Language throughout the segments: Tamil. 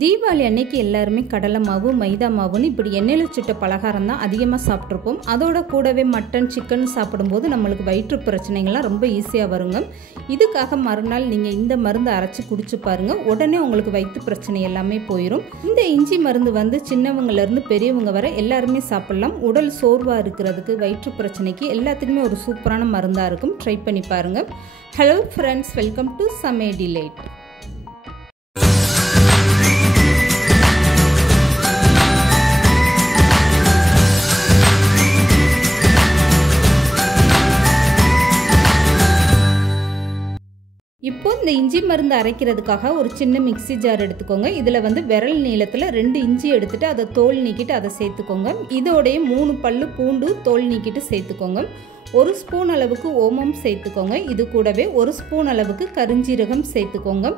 தீபாவளி அன்னைக்கு எல்லாருமே கடலை மாவு மைதா மாவுன்னு இப்படி எண்ணெயில் சுட்ட பலகாரம் தான் அதிகமாக சாப்பிட்ருப்போம். அதோட கூடவே மட்டன் சிக்கன் சாப்பிடும்போது நம்மளுக்கு வயிற்று பிரச்சனைகள்லாம் ரொம்ப ஈஸியாக வருங்க. இதுக்காக மறுநாள் நீங்கள் இந்த மருந்து அரைச்சி குடிச்சு பாருங்கள், உடனே உங்களுக்கு வயிற்று பிரச்சனை எல்லாமே போயிடும். இந்த இஞ்சி மருந்து வந்து சின்னவங்கலேருந்து பெரியவங்க வரை எல்லாருமே சாப்பிட்லாம். உடல் சோர்வாக இருக்கிறதுக்கு வயிற்று பிரச்சனைக்கு எல்லாத்துக்குமே ஒரு சூப்பரான மருந்தாக இருக்கும். ட்ரை பண்ணி பாருங்கள். ஹலோ ஃப்ரெண்ட்ஸ், வெல்கம் டு சமையல் டிலைட். இப்போ இந்த இஞ்சி மருந்து அரைக்கிறதுக்காக ஒரு சின்ன மிக்சி ஜார் எடுத்துக்கோங்க. இதில் வந்து விரல் நீளத்தில் 2 இஞ்சி எடுத்துட்டு அதை தோல் நீக்கிட்டு அதை சேர்த்துக்கோங்க. இதோடைய 3 பல்லு பூண்டு தோல் நீக்கிட்டு சேர்த்துக்கோங்க. 1 ஸ்பூன் அளவுக்கு ஓமம் சேர்த்துக்கோங்க. இது கூடவே 1 ஸ்பூன் அளவுக்கு கருஞ்சீரகம் சேர்த்துக்கோங்க.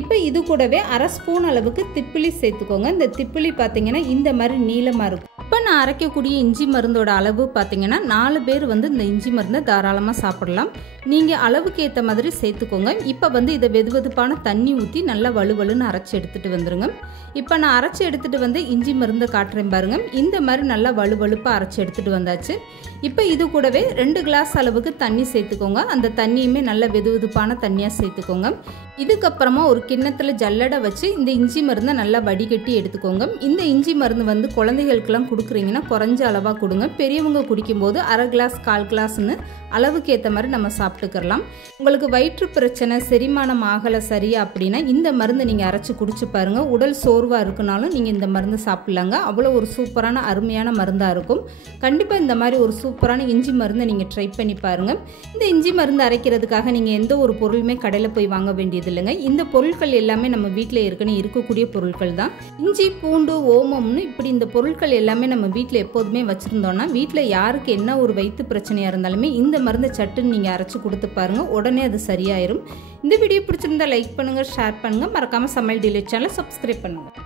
இப்போ இது கூடவே 1/2 ஸ்பூன் அளவுக்கு திப்பிலி சேர்த்துக்கோங்க. இந்த திப்பிலி பார்த்தீங்கன்னா இந்த மாதிரி நீளமாக இருக்கும். இப்போ நான் அரைக்கக்கூடிய இஞ்சி மருந்தோட அளவு பார்த்தீங்கன்னா 4 பேர் வந்து இந்த இஞ்சி மருந்தை தாராளமாக சாப்பிடலாம். நீங்கள் அளவுக்கு ஏற்ற மாதிரி சேர்த்துக்கோங்க. இப்போ வந்து இதை வெதுவெதுப்பான தண்ணி ஊற்றி நல்லா வலுவலுன்னு அரைச்சி எடுத்துகிட்டு வந்துடுங்க. இப்போ நான் அரைச்சி எடுத்துகிட்டு வந்து இஞ்சி மருந்தை காட்டுறேன் பாருங்கள். இந்த மாதிரி நல்லா வலுவலுப்பாக அரைச்சி எடுத்துகிட்டு வந்தாச்சு. இப்போ இது கூடவே 2 கிளாஸ் அளவுக்கு தண்ணி சேர்த்துக்கோங்க. அந்த தண்ணியுமே நல்ல வெதுவெதுப்பான தண்ணியாக சேர்த்துக்கோங்க. இதுக்கப்புறமா ஒரு கிண்ணத்தில் ஜல்லடை வச்சு இந்த இஞ்சி மருந்தை நல்லா வடிகட்டி எடுத்துக்கோங்க. இந்த இஞ்சி மருந்து வந்து குழந்தைகளுக்கெல்லாம் கொடுக்குறீங்கன்னா குறைஞ்ச அளவாக கொடுங்க. பெரியவங்க குடிக்கும்போது 1/2 கிளாஸ் 1/4 கிளாஸ்ன்னு அளவுக்கு ஏற்ற மாதிரி நம்ம சாப்பிட்டுக்கலாம். உங்களுக்கு வயிற்று பிரச்சனை செரிமானம் ஆகலை சரியா அப்படின்னா இந்த மருந்து நீங்கள் அரைச்சி குடிச்சு பாருங்கள். உடல் சோர்வாக இருக்குனாலும் நீங்கள் இந்த மருந்து சாப்பிட்லாங்க. அவ்வளோ ஒரு சூப்பரான அருமையான மருந்தாக இருக்கும். கண்டிப்பாக இந்த மாதிரி ஒரு சூப்பரான இஞ்சி மருந்தை நீங்கள் ட்ரை பண்ணி பாருங்கள். இந்த இஞ்சி மருந்து அரைக்கிறதுக்காக நீங்கள் எந்த ஒரு பொருளுமே கடையில் போய் வாங்க வேண்டியது இல்லைங்க. இந்த பொருட்கள் எல்லாமே நம்ம வீட்டில் ஏற்கனவே இருக்கக்கூடிய பொருட்கள் தான். இஞ்சி பூண்டு ஓமம்னு இப்படி இந்த பொருட்கள் எல்லாமே நம்ம வீட்டில் எப்போதுமே வச்சுருந்தோம்னா வீட்டில் யாருக்கு என்ன ஒரு வயிற்று பிரச்சனையாக இருந்தாலுமே இந்த மருந்தை சட்டுன்னு நீங்கள் அரைச்சி கொடுத்து பாருங்கள், உடனே அது சரியாயிரும். இந்த வீடியோ பிடிச்சிருந்தா லைக் பண்ணுங்கள், ஷேர் பண்ணுங்கள், மறக்காமல் சமையல் டிலைட் சேனலை சப்ஸ்கிரைப் பண்ணுங்கள்.